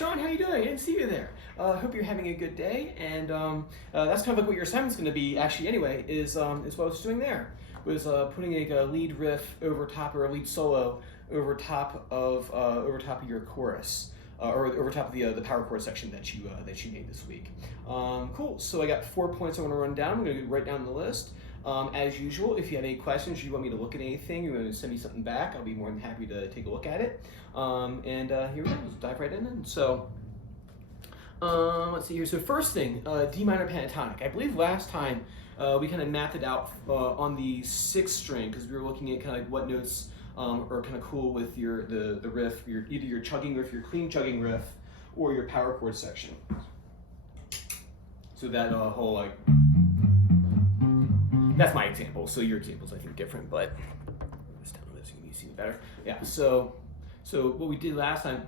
Sean, how you doing? I didn't see you there. Hope you're having a good day, and that's kind of like what your assignment's going to be, actually, anyway, is what I was doing there, was putting a lead riff over top, or a lead solo over top of your chorus, or over top of the power chord section that you made this week. Cool, so I got 4 points I want to run down. I'm going to write down the list. As usual, if you have any questions, you want me to look at anything, you want to send me something back, I'll be more than happy to take a look at it. Here we go, let's dive right in. And so, let's see here. So first thing, D minor pentatonic. I believe last time we kind of mapped it out on the 6th string, because we were looking at kind of like what notes are kind of cool with the riff, either your chugging riff, your clean chugging riff, or your power chord section. So that whole like, that's my example. So your example's I think different, but this time this can be seen better. Yeah. So what we did last time.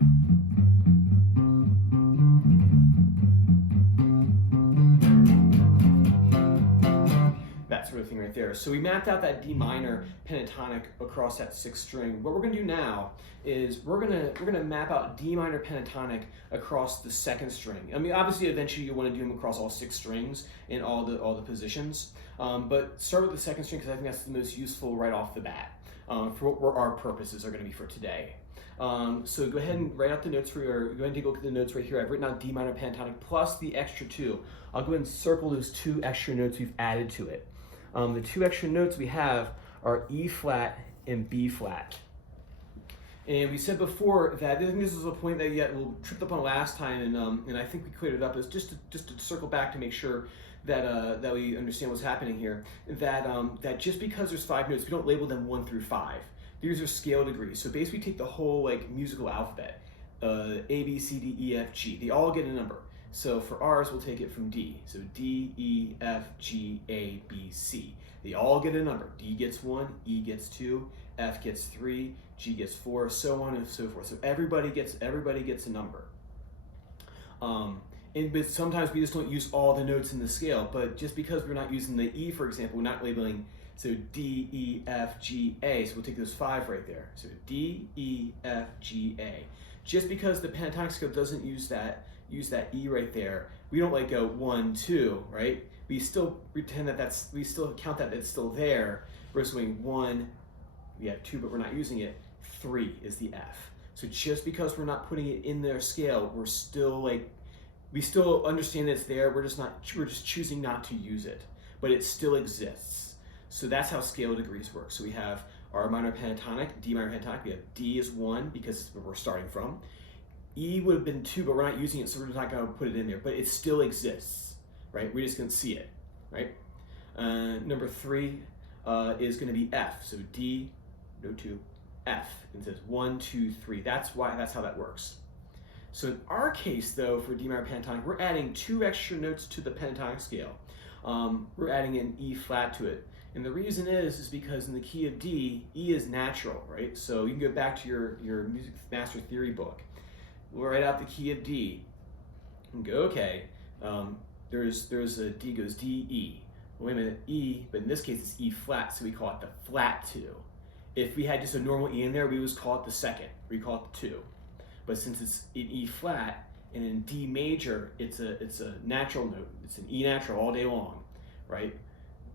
That sort of thing right there. So we mapped out that D minor pentatonic across that 6th string. What we're going to do now is we're gonna map out D minor pentatonic across the 2nd string. I mean, obviously, eventually you want to do them across all 6 strings in all the positions. But start with the 2nd string because I think that's the most useful right off the bat for what our purposes are going to be for today. So go ahead and write out the notes go ahead and take a look at the notes right here. I've written out D minor pentatonic plus the extra 2. I'll go ahead and circle those 2 extra notes we've added to it. The 2 extra notes we have are E flat and B flat. And we said before that I think this is a point that we tripped up on last time, and I think we cleared it up. Is just to circle back to make sure that we understand what's happening here. That just because there's 5 notes, we don't label them 1 through 5. These are scale degrees. So basically, take the whole like musical alphabet, A, B, C, D, E, F, G. They all get a number. So for ours, we'll take it from D. So D, E, F, G, A, B, C. They all get a number. D gets 1, E gets 2, F gets 3, G gets 4, so on and so forth. So everybody gets a number. But sometimes we just don't use all the notes in the scale. But just because we're not using the E, for example, we're not labeling, so D, E, F, G, A. So we'll take those 5 right there. So D, E, F, G, A. Just because the pentatonic scale doesn't use that E right there, we don't like go 1, 2, right? We still pretend we still count that it's still there. We're doing 1, we have 2, but we're not using it. 3 is the F. So just because we're not putting it in their scale, we're still like, we still understand that it's there. We're just choosing not to use it, but it still exists. So that's how scale degrees work. So we have our minor pentatonic, D minor pentatonic. We have D is 1 because it's where we're starting from. E would have been 2, but we're not using it, so we're not going to put it in there. But it still exists, right? We're just going to see it, right? Number 3 is going to be F. So D, no 2, F. And it says 1, 2, 3. That's how that works. So in our case, though, for D minor pentatonic, we're adding 2 extra notes to the pentatonic scale. We're adding an E flat to it. And the reason is because in the key of D, E is natural, right? So you can go back to your music master theory book. We'll write out the key of D and go, okay, there's a D goes D, E. Well, wait a minute, E, but in this case it's E flat, so we call it the flat 2. If we had just a normal E in there, we would call it the 2nd, we call it the 2. But since it's in E flat and in D major, it's a natural note. It's an E natural all day long, right?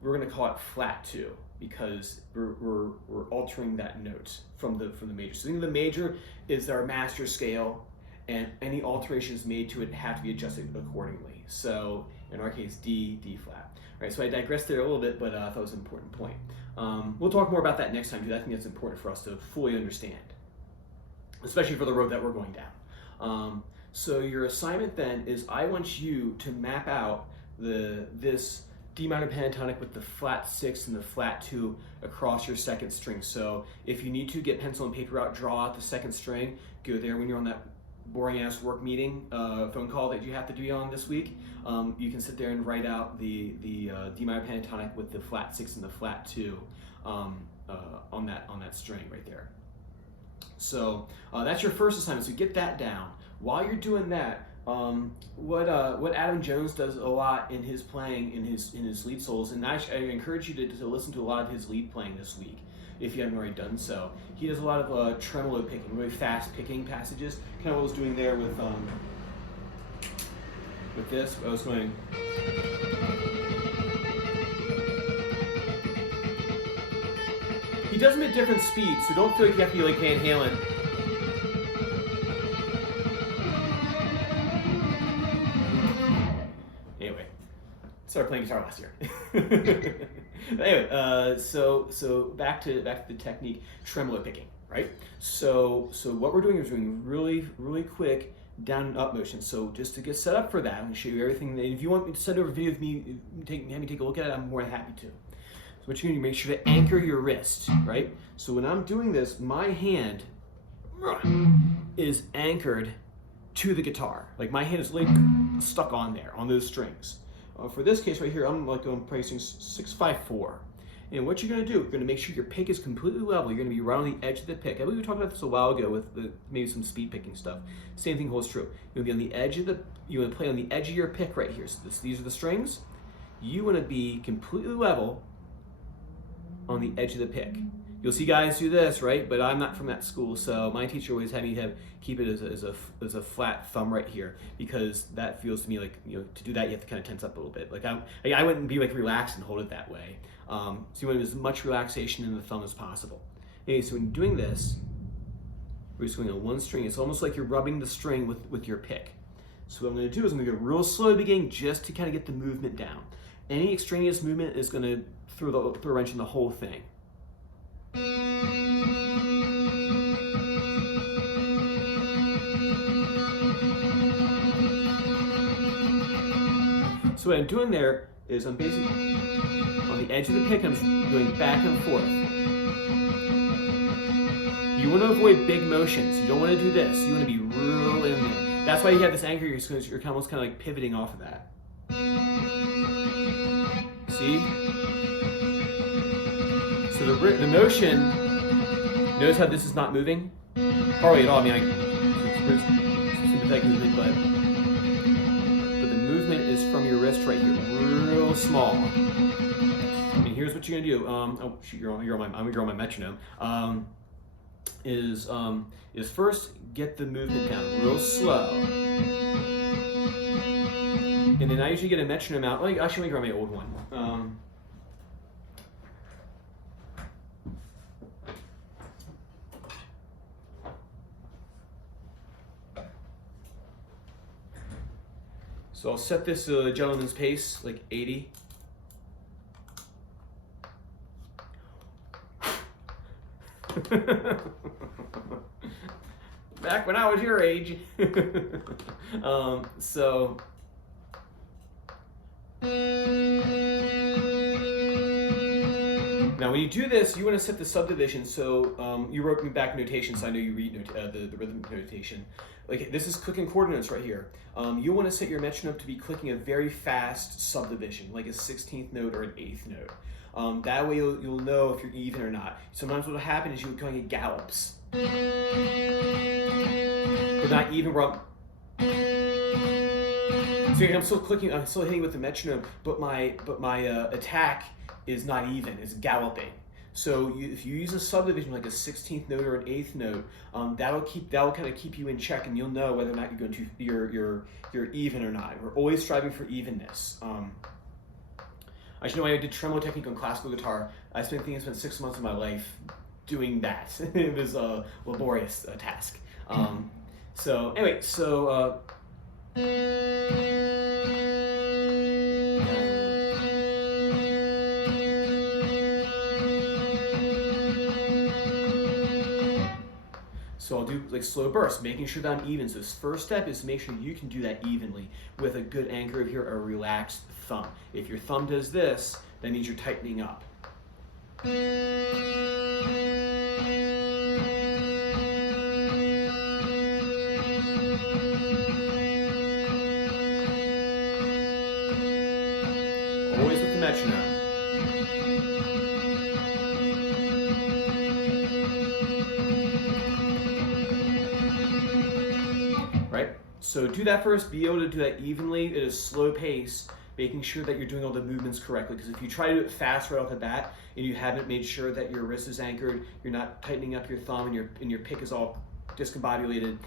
We're going to call it flat 2 because we're altering that note from the major. So the major is our master scale, and any alterations made to it have to be adjusted accordingly. So in our case, D, D flat. All right, so I digressed there a little bit, but I thought it was an important point. We'll talk more about that next time, because I think that's important for us to fully understand, especially for the road that we're going down. So your assignment then is I want you to map out this D minor pentatonic with the flat 6 and the flat 2 across your 2nd string. So if you need to, get pencil and paper out, draw out the 2nd string, go there when you're on that boring ass work meeting, phone call that you have to be on this week. You can sit there and write out the D minor pentatonic with the flat 6 and the flat 2 on that string right there. So that's your first assignment. So get that down. While you're doing that, what Adam Jones does a lot in his playing in his lead solos, and I encourage you to listen to a lot of his lead playing this week. if you haven't already done so. He does a lot of tremolo picking, really fast picking passages. Kind of what I was doing there with this. I was going. He does them at different speeds, so don't feel like you have to be like Van Halen. Anyway, started playing guitar last year. Anyway, so back to the technique, tremolo picking, right? So what we're doing is really quick down and up motion. So just to get set up for that, I'm going to show you everything. And if you want me to send over a video of me, have me take a look at it, I'm more than happy to. So what you're going to do, make sure to anchor your wrist, right? So when I'm doing this, my hand is anchored to the guitar. Like my hand is like stuck on there, on those strings. For this case right here, I'm pressing 6-5-4. And what you're going to do, you're going to make sure your pick is completely level. You're going to be right on the edge of the pick. I believe we talked about this a while ago with maybe some speed picking stuff. Same thing holds true. You're going to be on the edge of you want to play on the edge of your pick right here. So these are the strings. You want to be completely level on the edge of the pick. You'll see guys do this, right? But I'm not from that school, so my teacher always had me keep it as a flat thumb right here, because that feels to me like, to do that you have to kind of tense up a little bit. Like I wouldn't be like relaxed and hold it that way. So you want as much relaxation in the thumb as possible. Okay, so when you're doing this, we're just going on one string. It's almost like you're rubbing the string with your pick. So what I'm going to do is I'm going to go real slow at the beginning just to kind of get the movement down. Any extraneous movement is going to throw a wrench in the whole thing. So what I'm doing there is I'm basically on the edge of the pick, I'm going back and forth. You want to avoid big motions. You don't want to do this. You want to be real in there. That's why you have this anchor, you're almost kind of like pivoting off of that. See? So the motion, notice how this is not moving? Hardly at all. I mean, it's sympathetic movement, but the movement is from your wrist right here, real small. And here's what you're gonna do. Oh shoot, you're on my metronome. Is first get the movement down real slow. And then I usually get a metronome out. Actually, let me grab my old one. So I'll set this gentleman's pace, like 80. Back when I was your age. Now when you do this, you want to set the subdivision. So you wrote me back notation, so I know you read the rhythm notation. Like this is clicking chord notes right here. You want to set your metronome to be clicking a very fast subdivision, like a 16th note or an 8th note. That way you'll know if you're even or not. Sometimes what will happen is you kind of get gallops. But not even where so I'm still clicking, I'm still hitting with the metronome, but my attack is not even, it's galloping. So if you use a subdivision like a 16th note or an 8th note, that'll kind of keep you in check, and you'll know whether or not you're even or not. We're always striving for evenness. I should know I did tremolo technique on classical guitar. I spent 6 months of my life doing that. It was a laborious task. So anyway, so I'll do like slow bursts, making sure that I'm even. So this first step is to make sure you can do that evenly with a good anchor here, a relaxed thumb. If your thumb does this, that means you're tightening up. Always with the metronome. Right? So do that first, be able to do that evenly at a slow pace making sure that you're doing all the movements correctly. Because if you try to do it fast right off the bat and you haven't made sure that your wrist is anchored, you're not tightening up your thumb, and your pick is all discombobulated,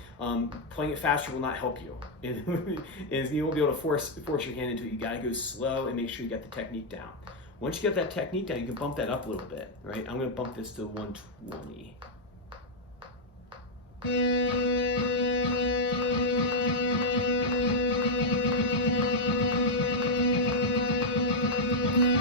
playing it faster will not help you. And you won't be able to force your hand into it. You got to go slow and make sure you get the technique down. Once you get that technique down, you can bump that up a little bit, right? I'm going to bump this to 120.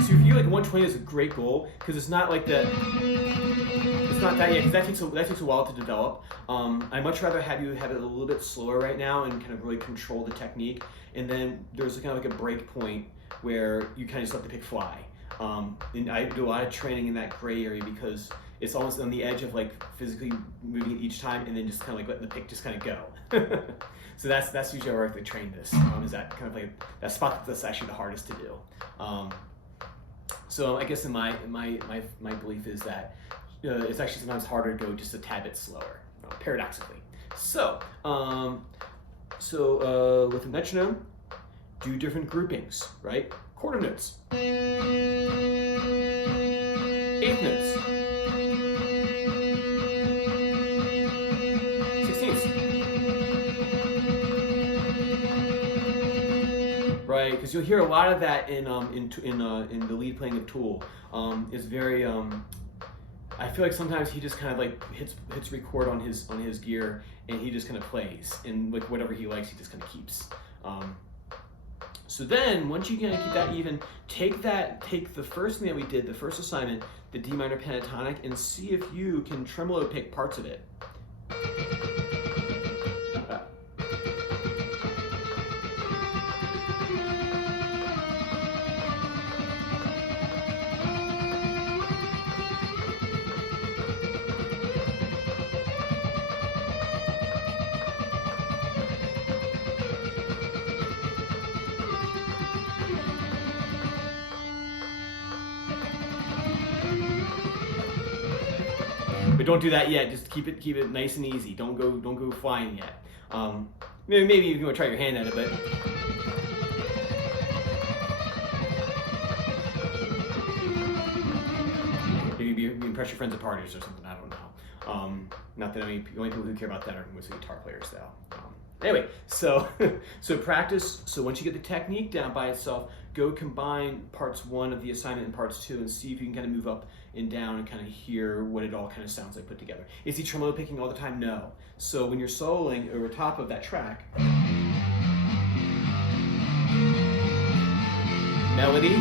So if you like 120 is a great goal, because it's not like that. It's not that yet, because that takes a while to develop. I'd much rather have you have it a little bit slower right now and kind of really control the technique. And then there's kind of like a break point where you kind of just let the pick fly. And I do a lot of training in that gray area because it's almost on the edge of like physically moving it each time and then just kind of like letting the pick just kind of go. So that's usually where I like to train this. Is that kind of like that spot that's actually the hardest to do. So I guess in my belief is that it's actually sometimes harder to go just a tad bit slower, paradoxically. So with a metronome, do different groupings, right? Quarter notes, eighth notes, 16ths, right? Because you'll hear a lot of that in the lead playing of Tool. It's very I feel like sometimes he just kind of like hits record on his gear and he just kind of plays, and like whatever he likes he just kind of keeps. So then, once you kind of keep that even, take the first thing that we did, the first assignment, the D minor pentatonic, and see if you can tremolo pick parts of it. But don't do that yet. Just keep it nice and easy. Don't go flying yet. Maybe you can try your hand at it, but maybe you impress your friends at parties or something. I don't know. Not that the only people who care about that are mostly guitar players, though. Anyway, so practice. So once you get the technique down by itself, go combine parts 1 of the assignment and parts 2 and see if you can kind of move up and down and kind of hear what it all kind of sounds like put together. Is he tremolo picking all the time? No. So when you're soloing over top of that track, melody,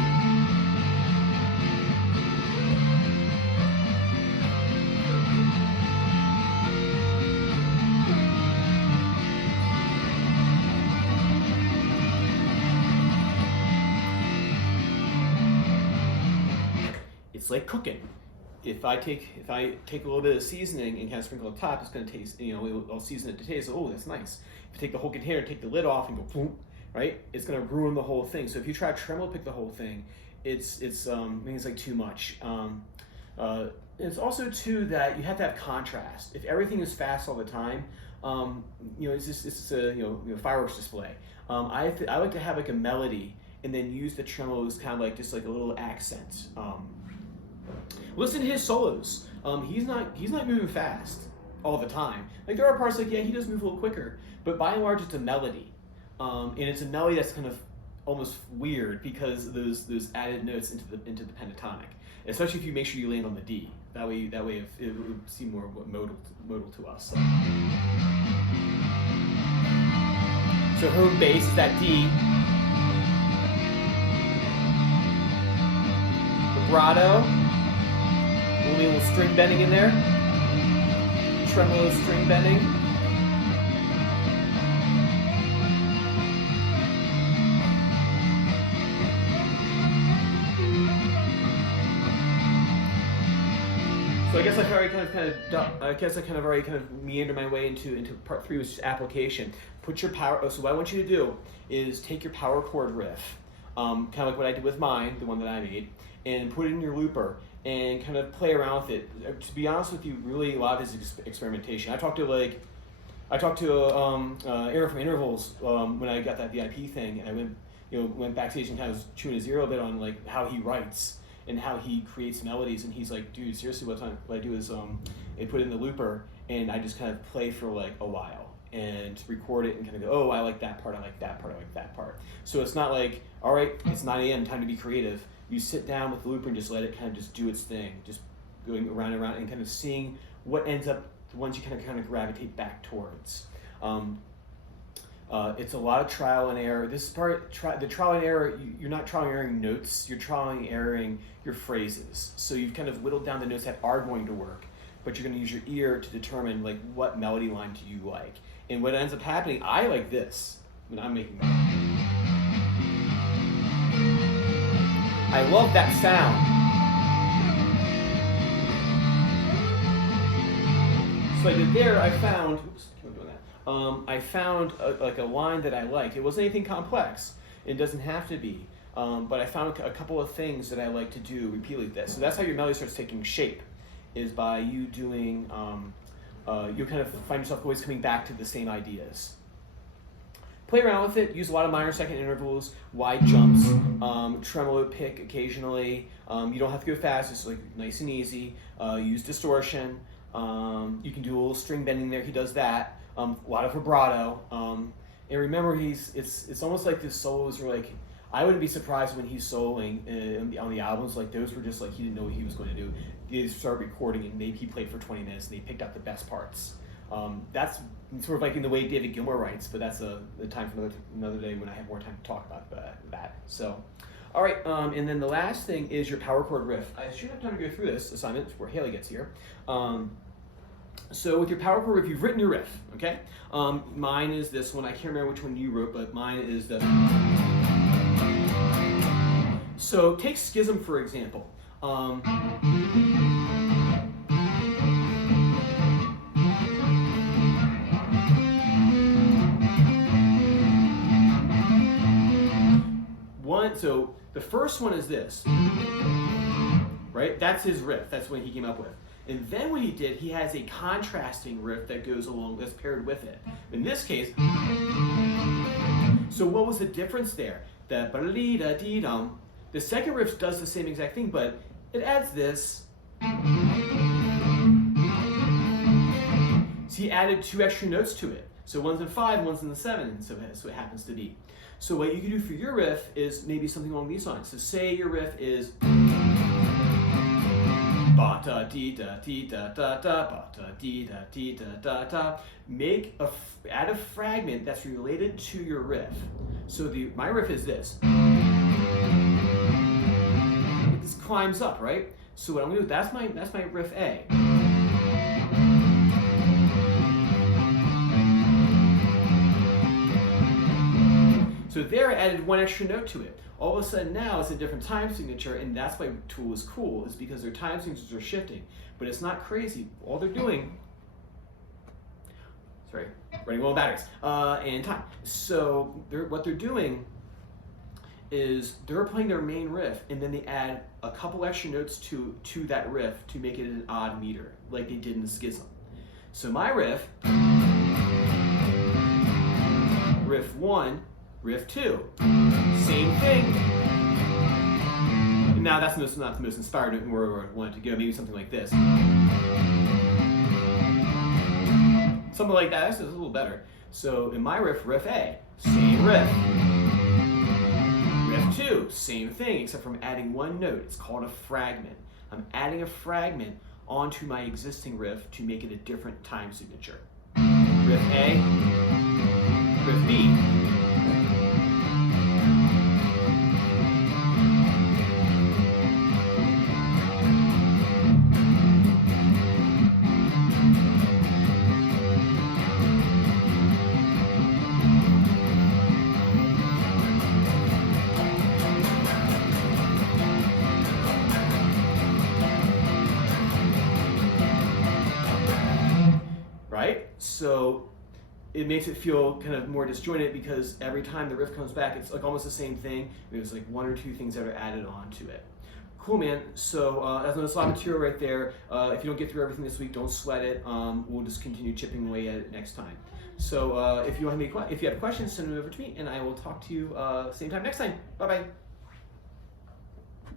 it's like cooking. If I take a little bit of seasoning and kind of sprinkle on top, it's going to taste, I'll season it to taste. Oh, that's nice. If you take the whole container, take the lid off, and go boom, right? It's going to ruin the whole thing. So if you try to tremolo pick the whole thing, it's like too much. It's also too that you have to have contrast. If everything is fast all the time, it's just a fireworks display. I like to have like a melody and then use the tremolo as kind of like just like a little accent. Listen to his solos. He's not moving fast all the time. Like there are parts like, yeah, he does move a little quicker, but by and large it's a melody. And it's a melody that's kind of almost weird because of those added notes into the pentatonic. Especially if you make sure you land on the D. That way it would seem more modal to us. So home bass is that D. Vibrato. Only a little string bending in there. Tremolo string bending. So I guess I've already kind of meandered my way into part 3, which is application. Put your power. So what I want you to do is take your power chord riff, kind of like what I did with mine, the one that I made, and put it in your looper and kind of play around with it. To be honest with you, really a lot of this is experimentation. I talked to Aaron from Intervals when I got that VIP thing, and I went went backstage and kind of was chewing his ear a bit on like how he writes and how he creates melodies, and he's like, dude, seriously, what I do is I put it in the looper and I just kind of play for like a while and record it and kind of go, oh, I like that part, I like that part, I like that part. So it's not like, all right, it's 9 a.m., time to be creative. You sit down with the looper and just let it kind of just do its thing, just going around and around and kind of seeing what ends up the ones you kind of gravitate back towards. It's a lot of trial and error. This part, the trial and error, you're not trial and erroring notes, you're trial and erroring your phrases. So you've kind of whittled down the notes that are going to work, but you're going to use your ear to determine like what melody line do you like. And what ends up happening, I like this when I'm making that. I love that sound. So I did there, I found, oops, keep on doing that. I found like a line that I like. It wasn't anything complex. It doesn't have to be. But I found a couple of things that I like to do repeatedly. So that's how your melody starts taking shape, is by you doing, you'll kind of find yourself always coming back to the same ideas. Play around with it, use a lot of minor second intervals, wide jumps, tremolo pick occasionally. You don't have to go fast, it's like nice and easy. Use distortion. You can do a little string bending there, he does that. A lot of vibrato. And remember, it's almost like his solos are like, I wouldn't be surprised when he's soloing on the albums, like those were just like he didn't know what he was going to do. He started recording and maybe he played for 20 minutes and they picked out the best parts. That's sort of like in the way David Gilmour writes, but that's a time for another day when I have more time to talk about that. So, all right, and then the last thing is your power chord riff. I should have time to go through this assignment before Haley gets here. So with your power chord riff, you've written your riff, okay? Mine is this one. I can't remember which one you wrote, but mine is the... So take Schism, for example. So the first one is this, right? That's his riff. That's what he came up with. And then what he did, he has a contrasting riff that goes along, that's paired with it. In this case, so what was the difference there? The ba-dee-da-dee-dum. The second riff does the same exact thing, but it adds this. So he added 2 extra notes to it. So one's in 5, one's in the 7, so it happens to be. So what you can do for your riff is maybe something along these lines. So say your riff is ba da dee da dee da da da ba da dee da dee da da da. Add a fragment that's related to your riff. So my riff is this. This climbs up, right? So what I'm gonna do, that's my riff A. So there I added 1 extra note to it. All of a sudden now it's a different time signature, and that's why Tool is cool, is because their time signatures are shifting. But it's not crazy. All they're doing, running low on batteries, and time. So what they're doing is they're playing their main riff, and then they add a couple extra notes to that riff to make it an odd meter, like they did in the Schism. So my riff, riff 1, riff 2, same thing. And now that's not the most inspired note where I want it to go. Maybe something like this. Something like that. This is a little better. So in my riff, riff A, same riff. Riff 2, same thing, except for I'm adding 1 note. It's called a fragment. I'm adding a fragment onto my existing riff to make it a different time signature. Riff A, riff B. So it makes it feel kind of more disjointed because every time the riff comes back, it's like almost the same thing. There's like 1 or 2 things that are added on to it. Cool, man. So there's a lot of material right there. If you don't get through everything this week, don't sweat it. We'll just continue chipping away at it next time. So if you have questions, send them over to me, and I will talk to you same time next time. Bye-bye.